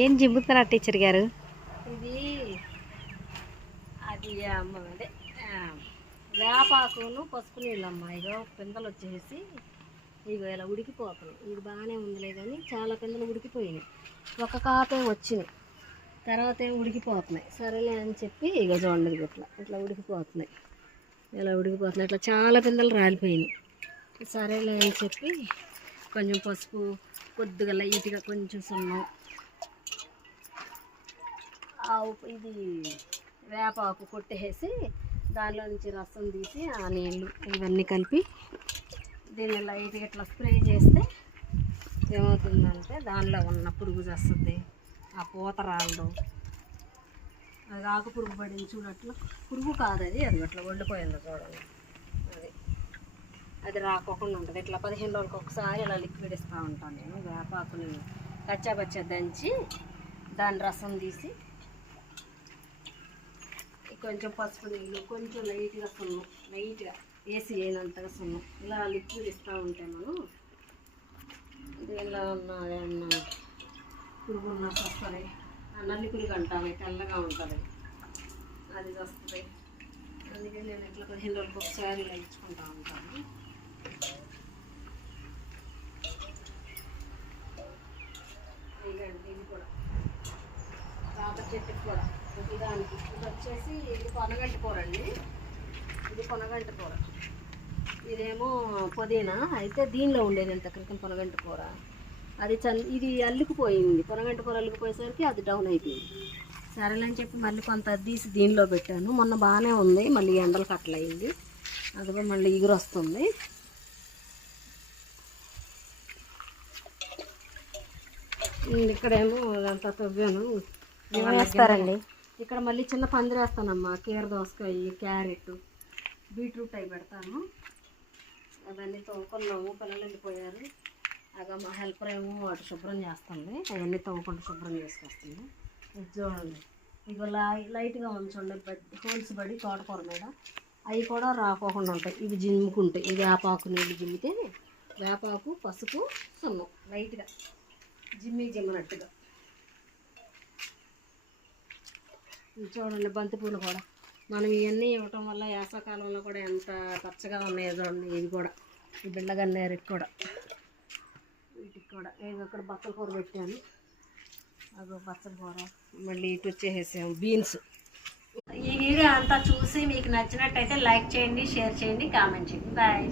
ఏం జిమ్ముతున్నారు టీచర్ గారు? ఇది అది అదే వేపాకును పసుపు నీళ్ళమ్మ. ఇగో పిందలు వచ్చేసి ఇగో ఇలా ఉడికిపోతున్నాయి. ఇది బాగానే ఉందిలే కానీ చాలా పిందలు ఉడికిపోయినాయి. ఒక కాపే వచ్చినాయి, తర్వాత ఏం ఉడికిపోతున్నాయి. సరేలే అని చెప్పి ఇగో చూడండి ఇట్లా ఇట్లా ఉడికిపోతున్నాయి. ఇలా ఉడికిపోతున్నాయి, ఇట్లా చాలా పిందలు రాలిపోయినాయి. సరేలే అని చెప్పి కొంచెం పసుపు, కొద్దిగా లైట్గా కొంచెం సున్నం, ఇది వేపాకు కొట్టేసి దానిలో నుంచి రసం తీసి ఆ నీళ్ళు ఇవన్నీ కలిపి దీన్ని లైట్గా ఇట్లా స్ప్రే చేస్తే ఏమవుతుందంటే దానిలో ఉన్న పురుగు చేస్తుంది, ఆ పూత రాళ్ళు, అది ఆకు పురుగు పడింది చూడట్లా. పురుగు కాదు అది, అది అట్లా వండిపోయింది చూడండి. అది రాకోకుండా ఉంటుంది. ఇట్లా 15 రోజులకు ఒకసారి ఇలా లిక్విడ్ ఇస్తూ ఉంటాను నేను. వేపాకుని కచ్చాపచ్చా దంచి దాని రసం తీసి కొంచెం పసుపు నీళ్ళు, కొంచెం లైట్గా సున్నం, లైట్గా వేసి అయినంతగా సున్నం ఇలా లిక్విడ్ ఇస్తూ ఉంటే మనం దీనిలో ఉన్న పురుగు ఉన్న వస్తుంది. నల్లి పురుగు అంటాము, తెల్లగా ఉంటుంది, అది వస్తుంది. అందుకే నేను ఇట్లా 15 రోజులకు ఒకసారి ఇలా ఇచ్చుకుంటూ ఉంటాను. ఇది కూడా వేప చెట్టుకి కూడా దానికి ఇది వచ్చేసి ఇది పొనగంటి కూర అండి. ఇది పొనగంటి కూర, ఇదేమో పుదీనా. అయితే దీనిలో ఉండేది ఇంత క్రితం పొనగంటి కూర, అది ఇది అల్లుకుపోయింది. పొనగంటి కూర అల్లుకుపోయేసరికి అది డౌన్ అయిపోయింది. సరేలని చెప్పి మళ్ళీ కొంత తీసి దీనిలో పెట్టాను. మొన్న బాగానే ఉంది, మళ్ళీ ఎండలు కట్టలయింది, అదిగో మళ్ళీ ఎగురు వస్తుంది. ఇక్కడేమో అదంతా తవ్వాను. వేస్తారండి ఇక్కడ మళ్ళీ చిన్న పందిరి వేస్తానమ్మా. కీర దోసకాయ, క్యారెట్, బీట్రూట్ అవి పెడతాను. అవన్నీ తవ్వుకున్నాము, పిల్లలు వెళ్ళిపోయారు. అగా మా హెల్పర్ ఏమో అటు శుభ్రం చేస్తుంది, అవన్నీ తవ్వుకుంటూ శుభ్రం చేసుకొస్తుంది. ఇది చూడండి, ఇక లైట్గా ఉంచండి హోల్స్ పడి తోటకూర మీద, అవి కూడా రాకోకుండా ఉంటాయి. ఇవి జిమ్ముకుంటాయి. ఈ వేపాకు నీళ్ళు జిమ్మితే వేపాకు, పసుపు, సున్నం లైట్గా జిమ్మినట్టుగా. చూడండి బంతిపూలు కూడా మనం ఇవన్నీ ఇవ్వటం వల్ల వేసవకాలంలో కూడా ఎంత పచ్చగా ఉన్నాయో చూడండి. ఇది కూడా ఈ బిళ్ళగన్నేరుకి కూడా, వీటికి కూడా ఇక్కడ బచ్చల కూర పెట్టాను. అదో బచ్చల కూర. మళ్ళీ ఇటు వచ్చేసాము బీన్స్. ఈ వీడియో అంతా చూసి మీకు నచ్చినట్టయితే లైక్ చేయండి, షేర్ చేయండి, కామెంట్ చేయండి. బాయ్.